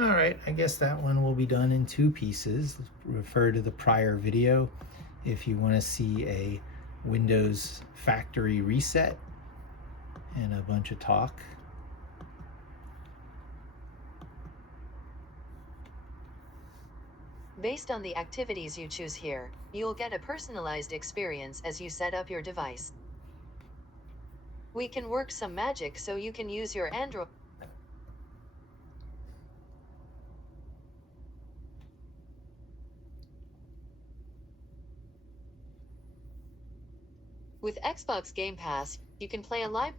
All right, I guess that one will be done in 2 pieces. Refer to the prior video if you want to see a Windows factory reset and a bunch of talk. Based on the activities you choose here, you'll get a personalized experience as you set up your device. We can work some magic so you can use your Android. With Xbox Game Pass, you can play a live.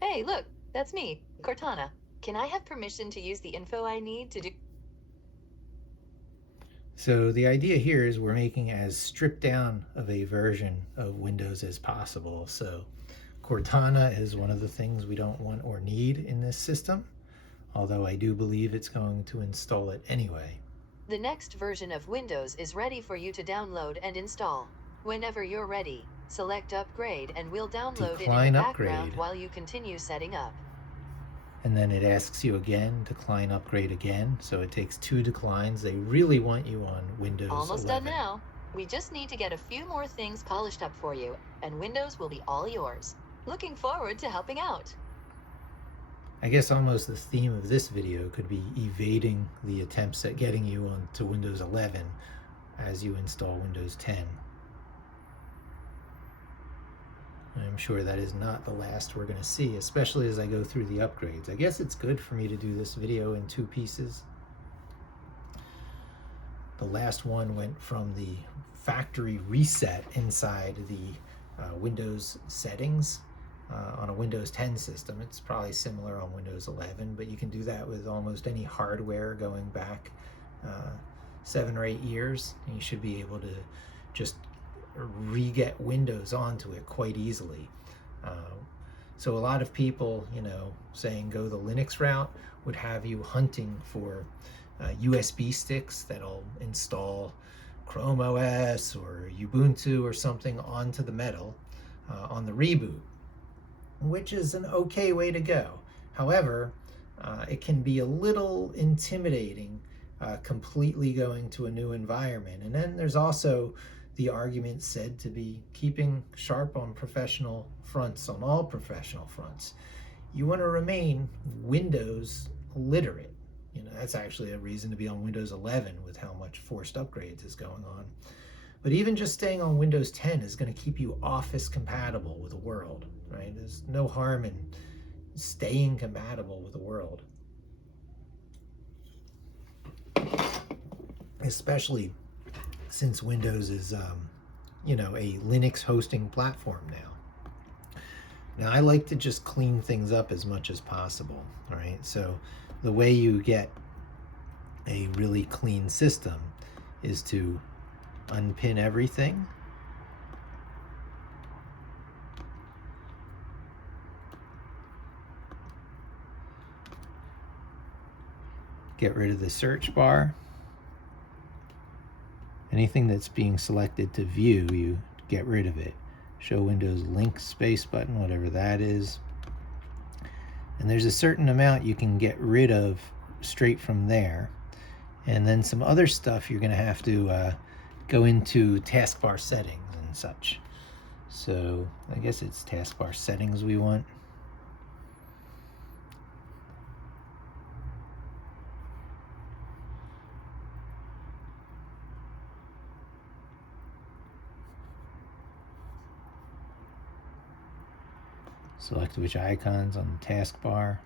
Hey, look, that's me, Cortana. Can I have permission to use the info I need to do? So the idea here is we're making as stripped down of a version of Windows as possible. So Cortana is one of the things we don't want or need in this system, although I do believe it's going to install it anyway. The next version of Windows is ready for you to download and install. Whenever you're ready, select Upgrade and we'll download it in the background while you continue setting up. And then it asks you again, decline upgrade again. So it takes 2 declines. They really want you on Windows 11. Almost done now. We just need to get a few more things polished up for you, and Windows will be all yours. Looking forward to helping out. I guess almost the theme of this video could be evading the attempts at getting you onto Windows 11 as you install Windows 10. I'm sure that is not the last we're going to see, especially as I go through the upgrades. I guess it's good for me to do this video in 2 pieces. The last one went from the factory reset inside the Windows settings on a Windows 10 system. It's probably similar on Windows 11, but you can do that with almost any hardware going back 7 or 8 years. And you should be able to just re-get Windows onto it quite easily. So a lot of people, saying go the Linux route would have you hunting for USB sticks that'll install Chrome OS or Ubuntu or something onto the metal on the reboot, which is an okay way to go. However, it can be a little intimidating completely going to a new environment. And then there's also the argument said to be keeping sharp on professional fronts, on all professional fronts. You want to remain Windows literate. That's actually a reason to be on Windows 11 with how much forced upgrades is going on. But even just staying on Windows 10 is going to keep you Office compatible with the world, right? There's no harm in staying compatible with the world. Especially since Windows is, a Linux hosting platform now. Now, I like to just clean things up as much as possible, right? So the way you get a really clean system is to unpin everything. Get rid of the search bar. Anything that's being selected to view, you get rid of it. Show Windows link space button, whatever that is. And there's a certain amount you can get rid of straight from there. And then some other stuff you're going to have to go into taskbar settings and such. So I guess it's taskbar settings we want. Select which icons on the taskbar.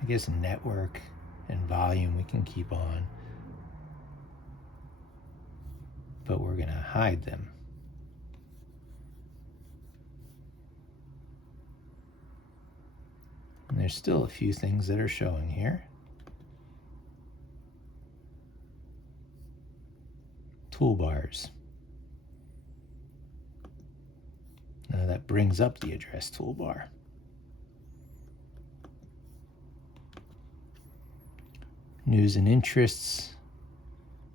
I guess network and volume we can keep on, but we're going to hide them. And there's still a few things that are showing here. Toolbars. Now that brings up the address toolbar. News and interests,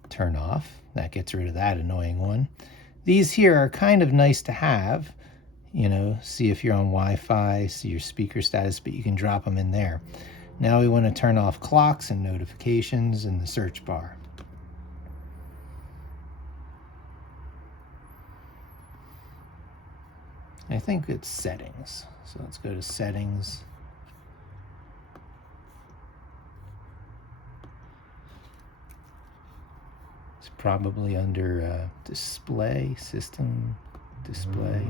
turn off. That gets rid of that annoying one. These here are kind of nice to have. you know, see if you're on Wi-Fi, see your speaker status, but you can drop them in there. Now we want to turn off clocks and notifications in the search bar. I think it's settings. So let's go to settings. It's probably under display, system, display.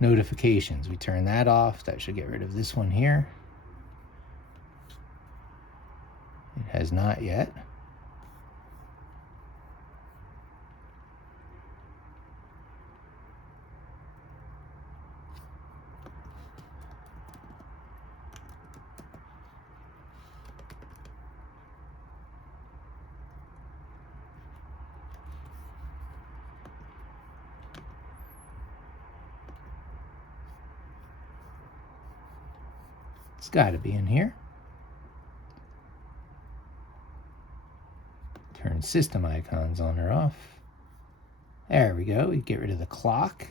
Notifications, we turn that off. That should get rid of this one here. It has not yet. It's got to be in here. Turn system icons on or off. There we go. We get rid of the clock.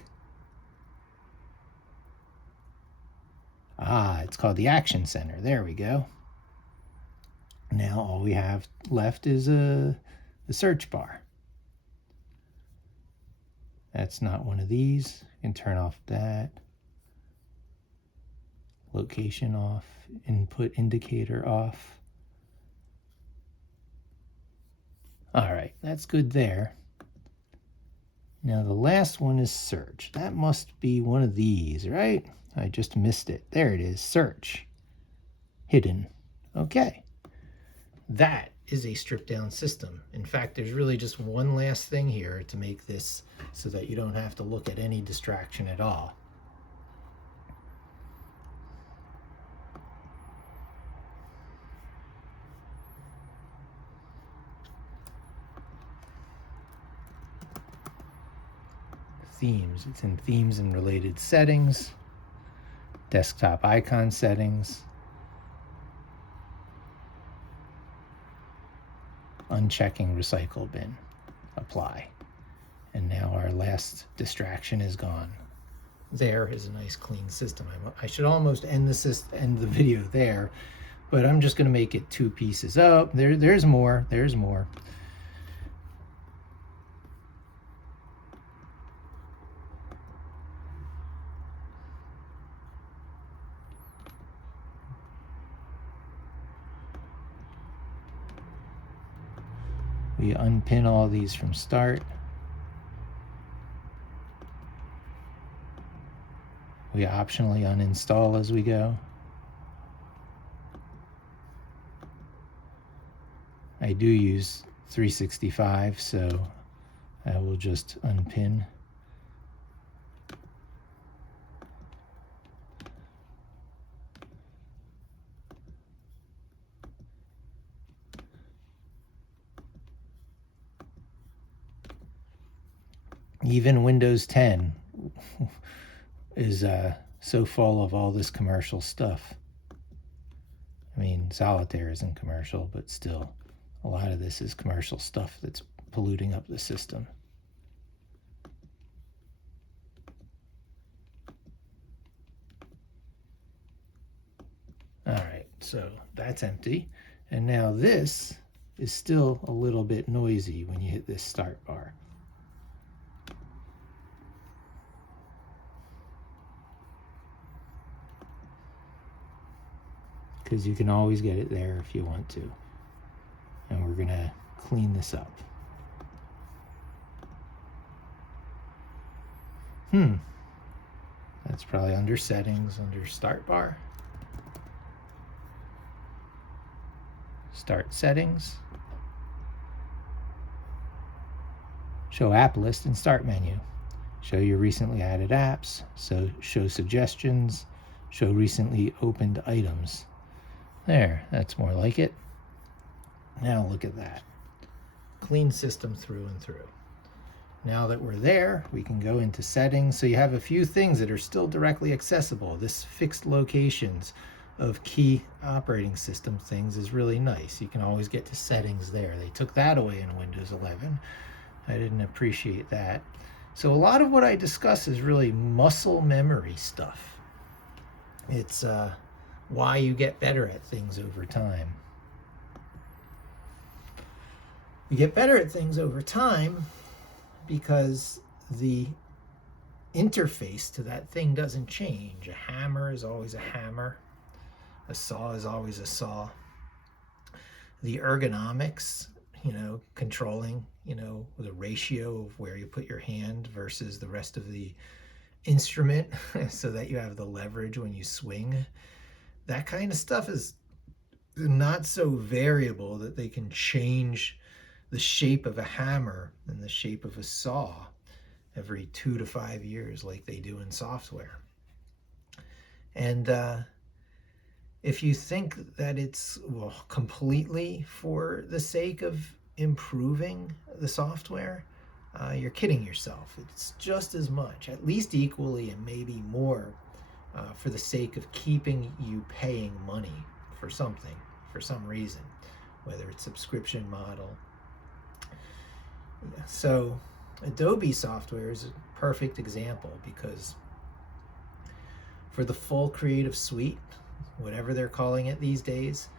Ah, it's called the Action Center. There we go. Now all we have left is the search bar. That's not one of these. You can turn off that. Location off. Input indicator off. All right, that's good there. Now the last one is search. That must be one of these, right? I just missed it. There it is, search. Hidden. Okay. That is a stripped down system. In fact, there's really just one last thing here to make this so that you don't have to look at any distraction at all. Themes. It's in themes and related settings, desktop icon settings, unchecking recycle bin, apply. And now our last distraction is gone. There is a nice clean system. I should almost end the video there, but I'm just going to make it 2 pieces. Oh, there's more. There's more. We unpin all these from start. We optionally uninstall as we go. I do use 365, so I will just unpin. Even Windows 10 is so full of all this commercial stuff. I mean, Solitaire isn't commercial, but still, a lot of this is commercial stuff that's polluting up the system. All right, so that's empty. And now this is still a little bit noisy when you hit this start bar. Because you can always get it there if you want to. And we're gonna clean this up. That's probably under settings, under start bar. Start settings. Show app list and start menu. Show your recently added apps. So show suggestions. Show recently opened items. There, that's more like it. Now look at that. Clean system through and through. Now that we're there, we can go into settings. So you have a few things that are still directly accessible. This fixed locations, of key operating system things is really nice. You can always get to settings there. They took that away in Windows 11. I didn't appreciate that. So a lot of what I discuss is really muscle memory stuff. It's why you get better at things over time. You get better at things over time because the interface to that thing doesn't change. A hammer is always a hammer. A saw is always a saw. The ergonomics, controlling, the ratio of where you put your hand versus the rest of the instrument so that you have the leverage when you swing. That kind of stuff is not so variable that they can change the shape of a hammer and the shape of a saw every 2 to 5 years like they do in software. And if you think that it's completely for the sake of improving the software, you're kidding yourself. It's just as much, at least equally and maybe more, for the sake of keeping you paying money for something, for some reason, whether it's subscription model. Yeah. So Adobe software is a perfect example because for the full Creative Suite, whatever they're calling it these days,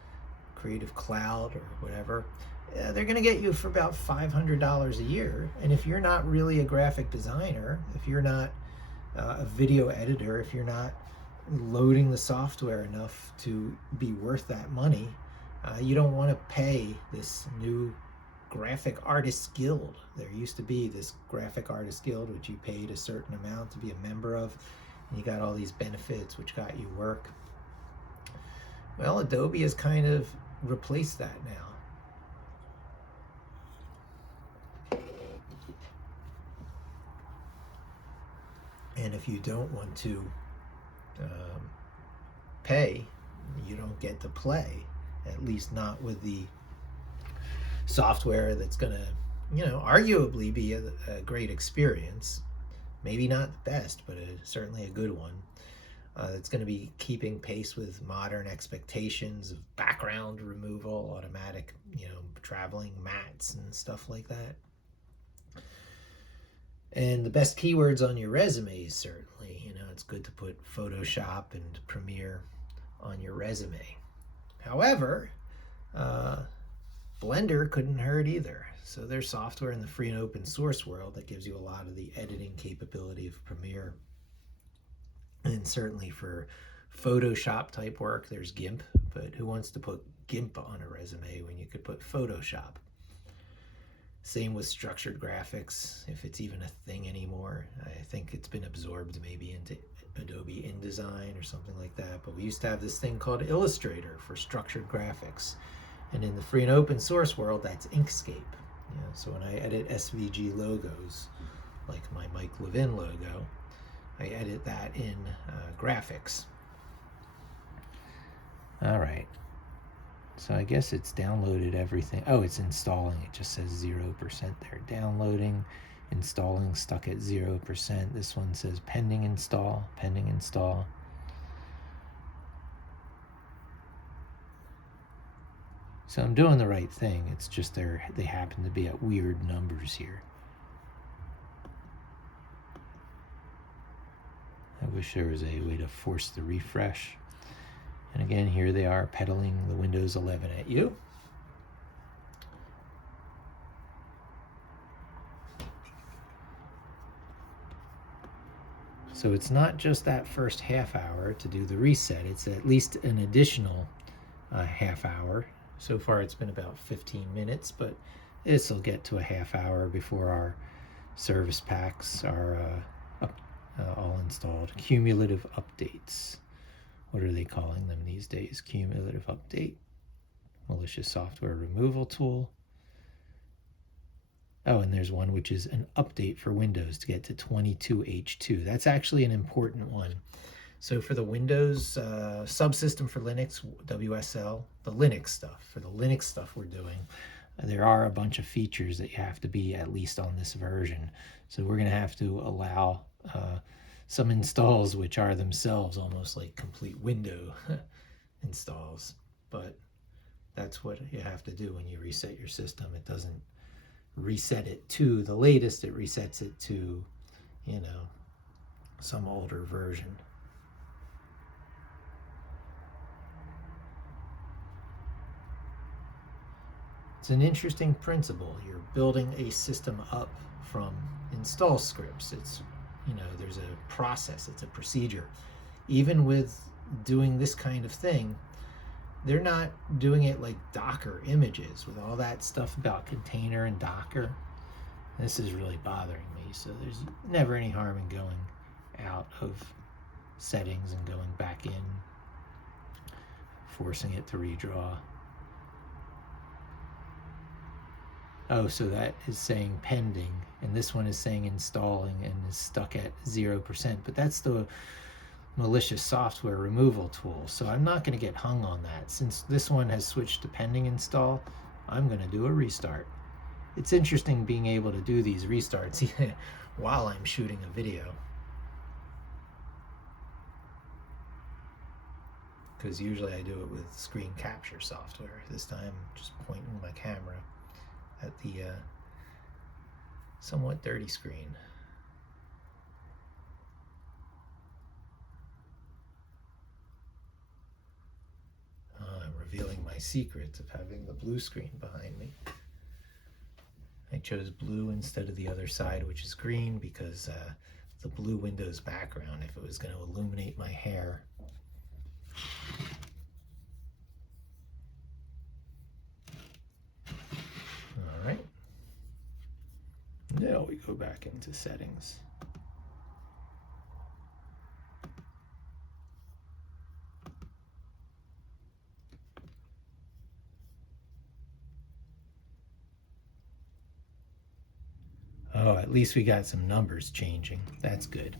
Creative Cloud or whatever, they're going to get you for about $500 a year. And if you're not really a graphic designer, if you're not a video editor, if you're not loading the software enough to be worth that money, you don't want to pay this new graphic artists guild. There used to be this graphic artists guild which you paid a certain amount to be a member of, and you got all these benefits which got you work. Well, Adobe has kind of replaced that now. And if you don't want to pay, you don't get to play, at least not with the software that's going to, arguably be a great experience. Maybe not the best, but certainly a good one. That's going to be keeping pace with modern expectations of background removal, automatic, traveling mats and stuff like that. And the best keywords on your resumes, certainly. It's good to put Photoshop and Premiere on your resume. However, Blender couldn't hurt either. So there's software in the free and open source world that gives you a lot of the editing capability of Premiere. And certainly for Photoshop type work, there's GIMP, but who wants to put GIMP on a resume when you could put Photoshop? Same with structured graphics, if it's even a thing anymore. I think it's been absorbed maybe into Adobe InDesign or something like that, but we used to have this thing called Illustrator for structured graphics. And in the free and open source world, that's Inkscape. So when I edit SVG logos, like my Mike Levin logo, I edit that in graphics. All right. So I guess it's downloaded everything. Oh, it's installing. It just says 0% there. Downloading, installing, stuck at 0%. This one says pending install, pending install. So I'm doing the right thing. It's just they happen to be at weird numbers here. I wish there was a way to force the refresh. And again, here they are peddling the Windows 11 at you. So it's not just that first half hour to do the reset. It's at least an additional half hour. So far it's been about 15 minutes, but this will get to a half hour before our service packs are all installed. Cumulative updates. What are they calling them these days? Cumulative update. Malicious software removal tool. Oh, and there's one which is an update for Windows to get to 22H2. That's actually an important one. So for the Windows subsystem for Linux, WSL, the Linux stuff, for the Linux stuff we're doing, there are a bunch of features that you have to be at least on this version. So we're going to have to allow some installs which are themselves almost like complete window installs, but that's what you have to do when you reset your system. It doesn't reset it to the latest, it resets it to, you know, some older version. It's an interesting principle. You're building a system up from install scripts. It's, you know, there's a process, it's a procedure. Even with doing this kind of thing, they're not doing it like Docker images with all that stuff about container and Docker. This is really bothering me. So there's never any harm in going out of settings and going back in, forcing it to redraw. Oh, so that is saying pending, and this one is saying installing and is stuck at 0%, but that's the malicious software removal tool. So I'm not going to get hung on that. Since this one has switched to pending install, I'm going to do a restart. It's interesting being able to do these restarts while I'm shooting a video, because usually I do it with screen capture software. This time I'm just pointing my camera at the somewhat dirty screen. I'm revealing my secret of having the blue screen behind me. I chose blue instead of the other side, which is green, because the blue Windows background, if it was going to illuminate my hair. All right. Now we go back into settings. Oh, at least we got some numbers changing. That's good.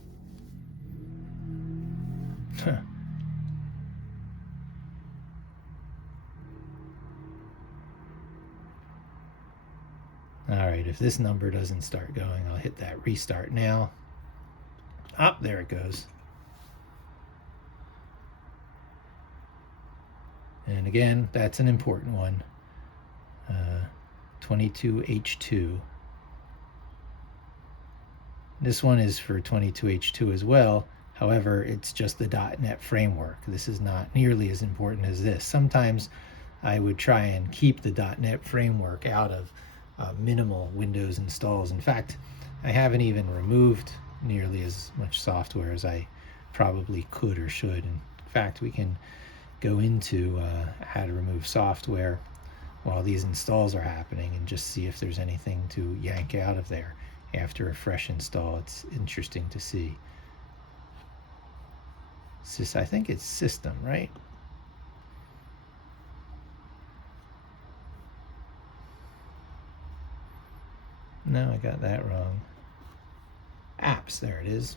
All right, if this number doesn't start going, I'll hit that restart now. Ah, there it goes. And again, that's an important one. 22H2. This one is for 22H2 as well. However, it's just the .NET framework. This is not nearly as important as this. Sometimes I would try and keep the .NET framework out of minimal Windows installs. In fact, I haven't even removed nearly as much software as I probably could or should. In fact, we can go into how to remove software while these installs are happening and just see if there's anything to yank out of there after a fresh install. It's interesting to see. I think it's system, right? No, I got that wrong. Apps, there it is.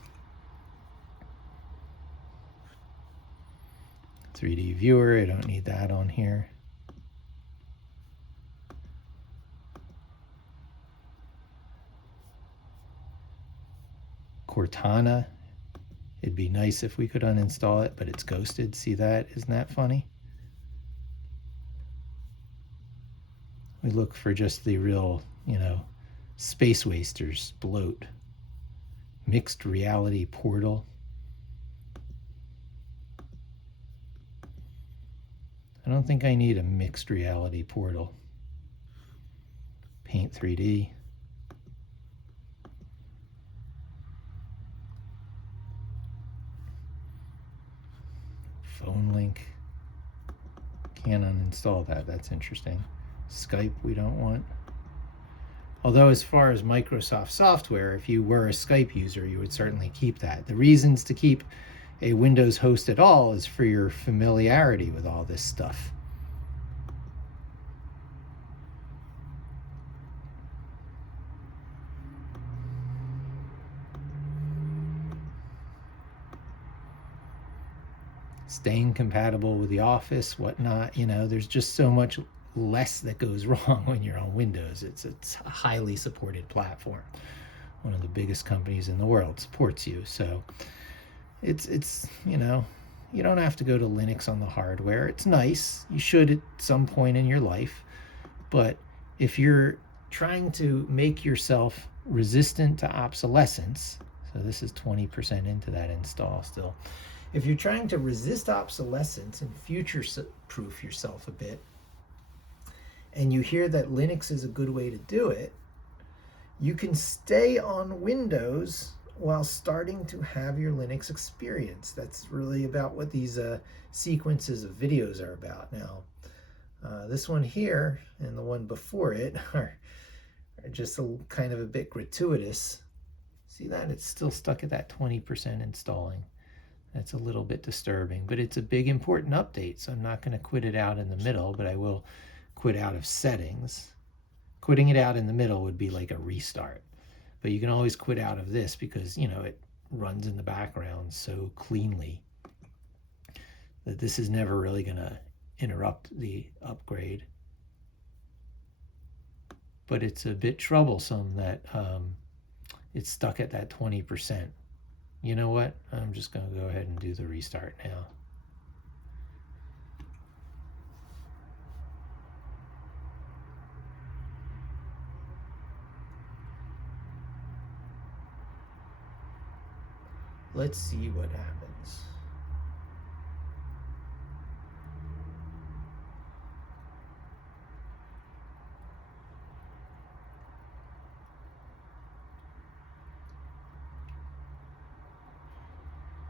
3D viewer, I don't need that on here. Cortana, it'd be nice if we could uninstall it, but it's ghosted. See that? Isn't that funny? We look for just the real, you know, space wasters. Bloat. Mixed reality portal. I don't think I need a mixed reality portal. Paint 3D. Phone link. Can't uninstall that. That's interesting. Skype we don't want. Although as far as Microsoft software, if you were a Skype user, you would certainly keep that. The reasons to keep a Windows host at all is for your familiarity with all this stuff. Staying compatible with the Office, whatnot, you know, there's just so much less that goes wrong when you're on Windows. It's a highly supported platform. One of the biggest companies in the world supports you. So it's you know, You don't have to go to Linux on the hardware. It's nice. You should at some point in your life. But if you're trying to make yourself resistant to obsolescence, so this is 20% into that install still. If you're trying to resist obsolescence and future-proof yourself a bit, and you hear that Linux is a good way to do it, you can stay on Windows while starting to have your Linux experience. That's really about what these sequences of videos are about. Now, this one here and the one before it are just kind of a bit gratuitous. See that? It's still stuck at that 20% installing. That's a little bit disturbing, but it's a big important update, so I'm not going to quit it out in the middle, but I will quit out of settings. Quitting it out in the middle would be like a restart, but you can always quit out of this because, you know, it runs in the background so cleanly that this is never really going to interrupt the upgrade. But it's a bit troublesome that it's stuck at that 20%. You know what? I'm just going to go ahead and do the restart now. Let's see what happens.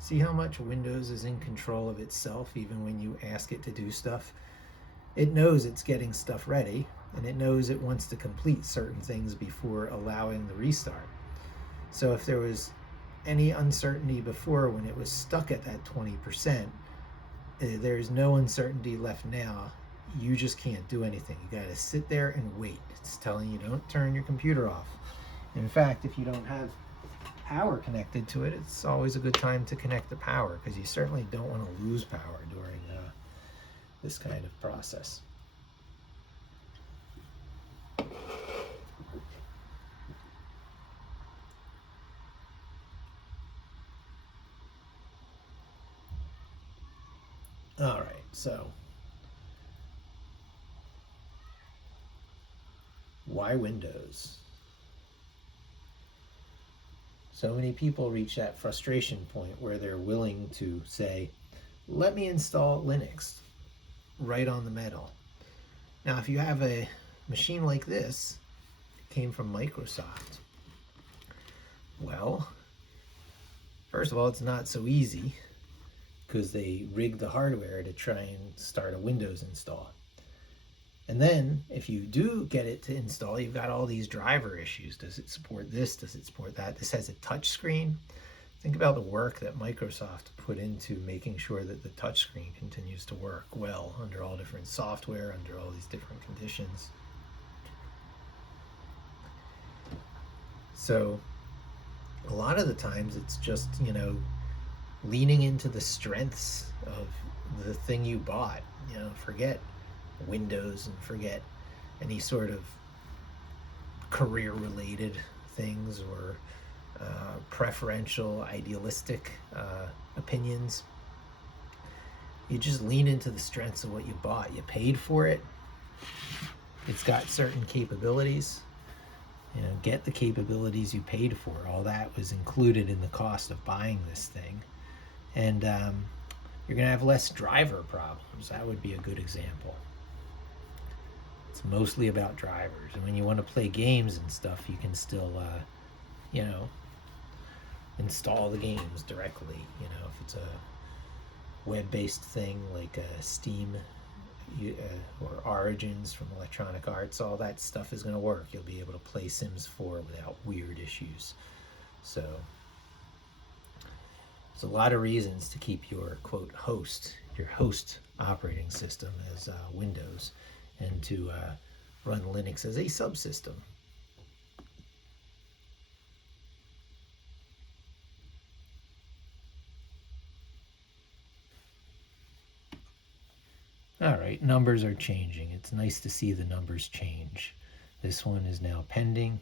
See how much Windows is in control of itself even when you ask it to do stuff? It knows it's getting stuff ready, and it knows it wants to complete certain things before allowing the restart. So if there was any uncertainty before when it was stuck at that 20%, there's no uncertainty left now. You just can't do anything. You got to sit there and wait. It's telling you don't turn your computer off. In fact, if you don't have power connected to it, it's always a good time to connect the power, because you certainly don't want to lose power during this kind of process. All right, so why Windows? So many people reach that frustration point where they're willing to say, let me install Linux right on the metal. Now, if you have a machine like this, it came from Microsoft. Well, first of all, it's not so easy because they rigged the hardware to try and start a Windows install. And then if you do get it to install, you've got all these driver issues. Does it support this? Does it support that? This has a touch screen. Think about the work that Microsoft put into making sure that the touch screen continues to work well under all different software, under all these different conditions. So a lot of the times it's just, you know, leaning into the strengths of the thing you bought. You know, forget Windows and forget any sort of career related things or preferential idealistic opinions. You just lean into the strengths of what you bought. You paid for it. It's got certain capabilities. You know, get the capabilities you paid for. All that was included in the cost of buying this thing. And you're going to have less driver problems. That would be a good example. It's mostly about drivers. And when you want to play games and stuff, you can still, you know, install the games directly. You know, if it's a web-based thing like Steam or Origins from Electronic Arts, all that stuff is going to work. You'll be able to play Sims 4 without weird issues. So there's a lot of reasons to keep your, quote, your host operating system as Windows, and to run Linux as a subsystem. All right, numbers are changing. It's nice to see the numbers change. This one is now pending.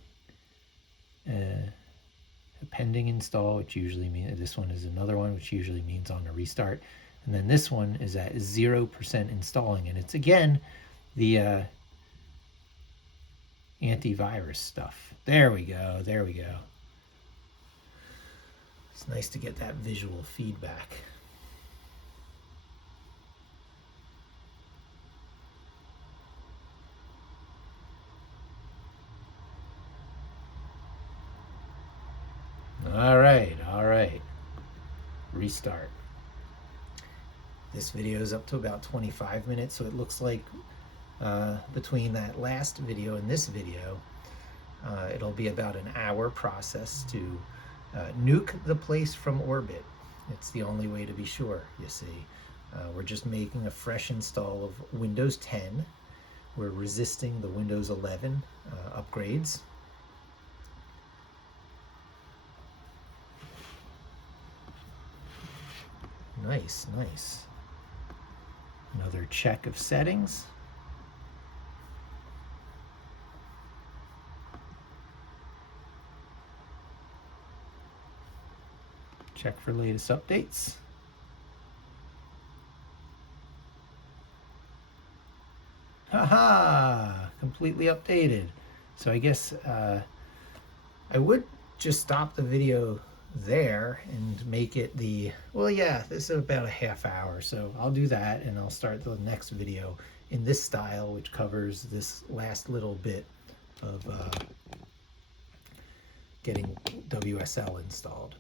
A pending install, which usually means, this one is another one, which usually means on a restart. And then this one is at 0% installing. And it's, again, the antivirus stuff. There we go. There we go. It's nice to get that visual feedback. All right. Restart. This video is up to about 25 minutes, so it looks like between that last video and this video, it'll be about an hour process to nuke the place from orbit. It's the only way to be sure, you see. We're just making a fresh install of Windows 10. We're resisting the Windows 11 upgrades. Nice, nice. Another check of settings. Check for latest updates. Haha! Completely updated. So I guess I would just stop the video there and make it the, well, yeah, this is about a half hour, so I'll do that and I'll start the next video in this style, which covers this last little bit of getting WSL installed.